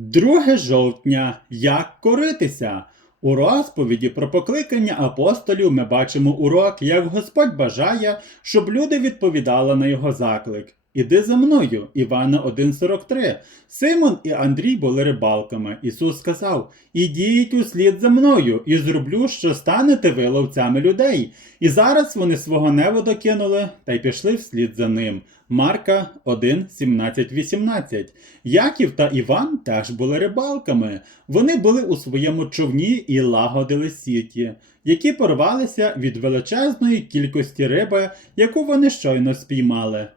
2 жовтня. Як коритися? У розповіді про покликання апостолів ми бачимо урок, як Господь бажає, щоб люди відповідали на його заклик. Іди за мною, Івана 1,43. Симон і Андрій були рибалками. Ісус сказав: Ідіть услід за мною, і зроблю, що станете ви ловцями людей. І зараз вони свого невода кинули та й пішли вслід за ним. Марка 1, 17, 18. Яків та Іван теж були рибалками. Вони були у своєму човні і лагодили сіті, які порвалися від величезної кількості риби, яку вони щойно спіймали.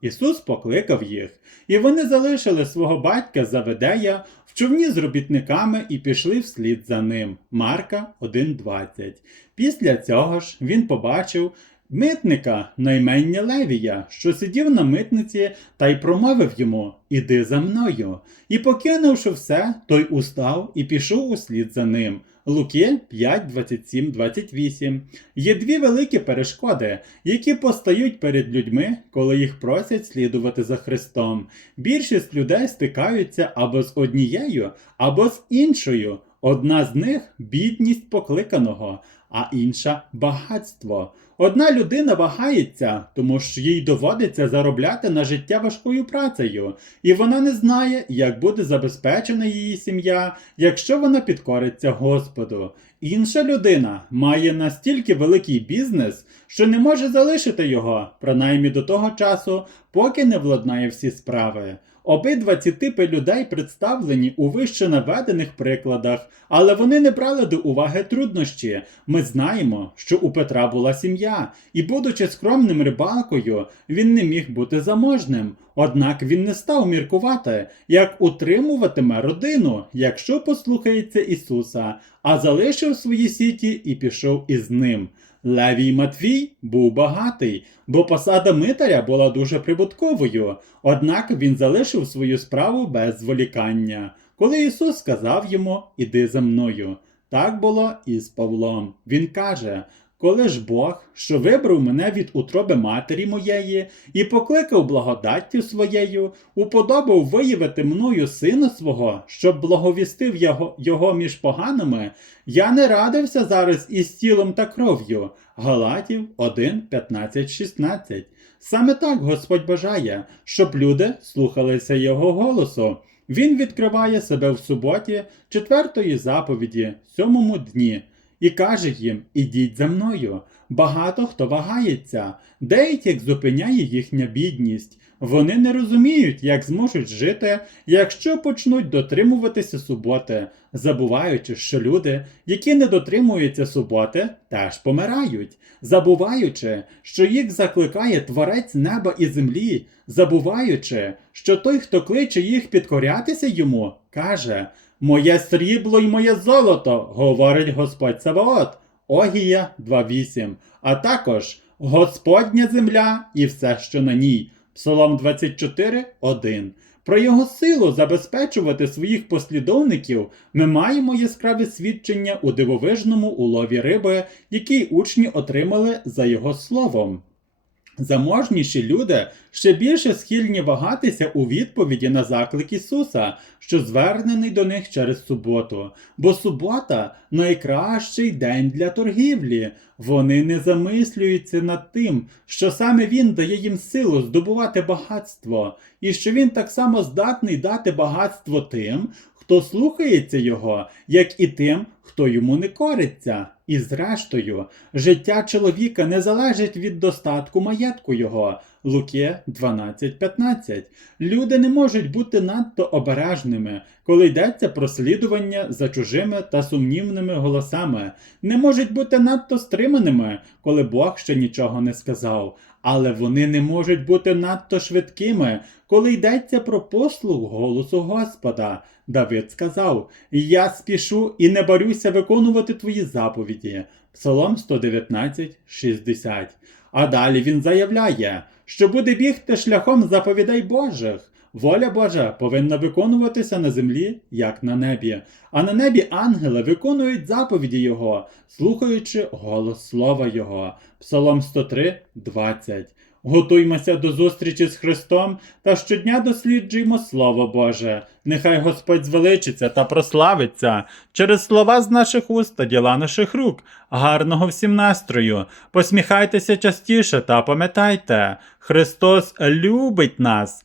Ісус покликав їх, і вони залишили свого батька Заведея в човні з робітниками і пішли вслід за ним. Марка 1.20. Після цього ж він побачив митника на імення Левія, що сидів на митниці та й промовив йому Іди за мною. І покинувши все, той устав і пішов услід за ним. Луки 5, 27, 28. Є дві великі перешкоди, які постають перед людьми, коли їх просять слідувати за Христом. Більшість людей стикаються або з однією, або з іншою. Одна з них бідність покликаного, а інша багатство. Одна людина вагається, тому що їй доводиться заробляти на життя важкою працею, і вона не знає, як буде забезпечена її сім'я, якщо вона підкориться Господу. Інша людина має настільки великий бізнес, що не може залишити його, принаймні до того часу, поки не владнає всі справи. Обидва ці типи людей представлені у вище наведених прикладах, але вони не брали до уваги труднощі. Ми знаємо, що у Петра була сім'я, і, будучи скромним рибалкою, він не міг бути заможним. Однак він не став міркувати, як утримуватиме родину, якщо послухається Ісуса, а залишив свої сіті і пішов із ним. Левій Матвій був багатий, бо посада митаря була дуже прибутковою, однак він залишив свою справу без зволікання. Коли Ісус сказав йому Іди за мною. Так було і з Павлом. Він каже: Коли ж Бог, що вибрав мене від утроби матері моєї і покликав благодаттю своєю, уподобав виявити мною сина свого, щоб благовістив його, його між поганими, я не радився зараз із тілом та кров'ю. Галатів 1, 15, 16. Саме так Господь бажає, щоб люди слухалися Його голосу. Він відкриває себе в суботі, четвертої заповіді, сьомому дні, і каже їм: Ідіть за мною. Багато хто вагається, деяких зупиняє їхня бідність. Вони не розуміють, як зможуть жити, якщо почнуть дотримуватися суботи, забуваючи, що люди, які не дотримуються суботи, теж помирають, забуваючи, що їх закликає Творець неба і землі, забуваючи, що той, хто кличе їх підкорятися йому, каже: Моє срібло й моє золото, говорить Господь Саваот. Огія 2.8, а також Господня земля і все, що на ній. Псалом 24, 1. Про його силу забезпечувати своїх послідовників ми маємо яскраве свідчення у дивовижному улові риби, який учні отримали за його словом. Заможніші люди ще більше схильні вагатися у відповіді на заклик Ісуса, що звернений до них через суботу. Бо субота найкращий день для торгівлі. Вони не замислюються над тим, що саме Він дає їм силу здобувати багатство, і що Він так само здатний дати багатство тим, хто слухається Його, як і тим, хто йому не кориться. І зрештою, життя чоловіка не залежить від достатку маєтку його. Луки 12.15. Люди не можуть бути надто обережними, коли йдеться про слідування за чужими та сумнівними голосами, не можуть бути надто стриманими, коли Бог ще нічого не сказав. Але вони не можуть бути надто швидкими, коли йдеться про послуг голосу Господа. Давид сказав: Я спішу і не борюся виконувати твої заповіді. Псалом 119, 60. А далі він заявляє, що буде бігти шляхом заповідей Божих. Воля Божа повинна виконуватися на землі, як на небі, а на небі ангели виконують заповіді Його, слухаючи голос слова Його. Псалом 103, 20. Готуймося до зустрічі з Христом та щодня досліджуємо Слово Боже. Нехай Господь звеличиться та прославиться через слова з наших уст та діла наших рук. Гарного всім настрою. Посміхайтеся частіше та пам'ятайте, Христос любить нас.